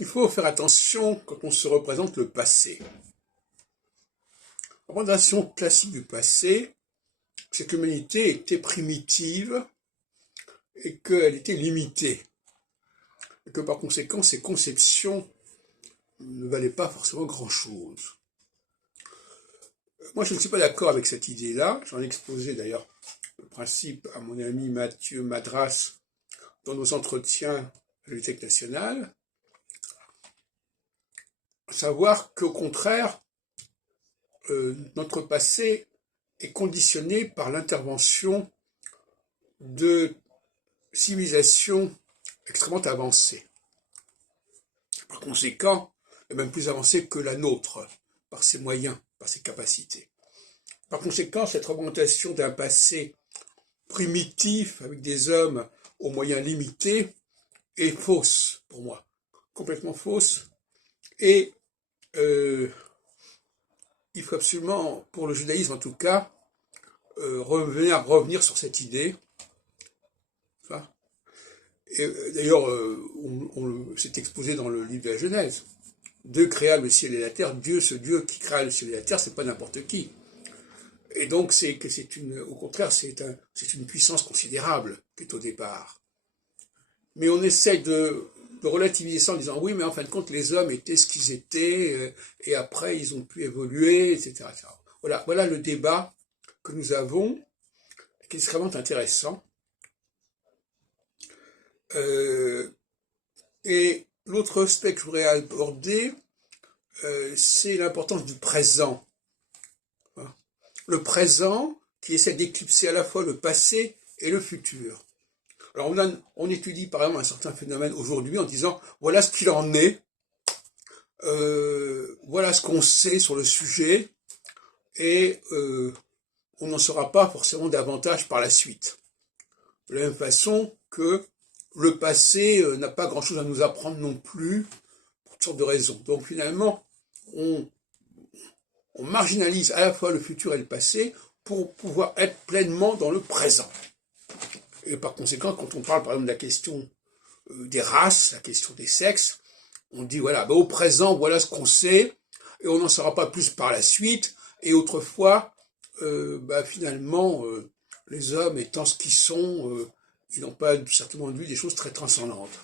Il faut faire attention quand on se représente le passé. La représentation classique du passé, c'est que l'humanité était primitive et qu'elle était limitée. Et que par conséquent, ses conceptions ne valaient pas forcément grand-chose. Moi, je ne suis pas d'accord avec cette idée-là. J'en ai exposé d'ailleurs le principe à mon ami Mathieu Madras dans nos entretiens à la Bibliothèque nationale. À savoir qu'au contraire, notre passé est conditionné par l'intervention de civilisations extrêmement avancées. Par conséquent, même plus avancées que la nôtre, par ses moyens, par ses capacités. Par conséquent, cette représentation d'un passé primitif, avec des hommes aux moyens limités, est fausse, pour moi. Complètement fausse. Et il faut absolument, pour le judaïsme en tout cas, revenir sur cette idée. Enfin, et d'ailleurs, c'est exposé dans le livre de la Genèse. Dieu créa le ciel et la terre. Dieu, ce Dieu qui créa le ciel et la terre, c'est pas n'importe qui. Et donc, au contraire, c'est une puissance considérable qui est au départ. Mais on essaye de relativiser ça en disant oui, mais en fin de compte, les hommes étaient ce qu'ils étaient, et après, ils ont pu évoluer, etc. Voilà le débat que nous avons, qui est extrêmement intéressant. Et l'autre aspect que je voudrais aborder, c'est l'importance du présent. Le présent qui essaie d'éclipser à la fois le passé et le futur. Alors on étudie par exemple un certain phénomène aujourd'hui en disant voilà ce qu'il en est, voilà ce qu'on sait sur le sujet, et on n'en saura pas forcément davantage par la suite. De la même façon que le passé n'a pas grand-chose à nous apprendre non plus, pour toutes sortes de raisons. Donc finalement, on marginalise à la fois le futur et le passé pour pouvoir être pleinement dans le présent. Et par conséquent, quand on parle par exemple de la question des races, la question des sexes, on dit voilà, au présent, voilà ce qu'on sait, et on n'en saura pas plus par la suite, et autrefois, finalement, les hommes étant ce qu'ils sont, ils n'ont pas certainement vu des choses très transcendantes.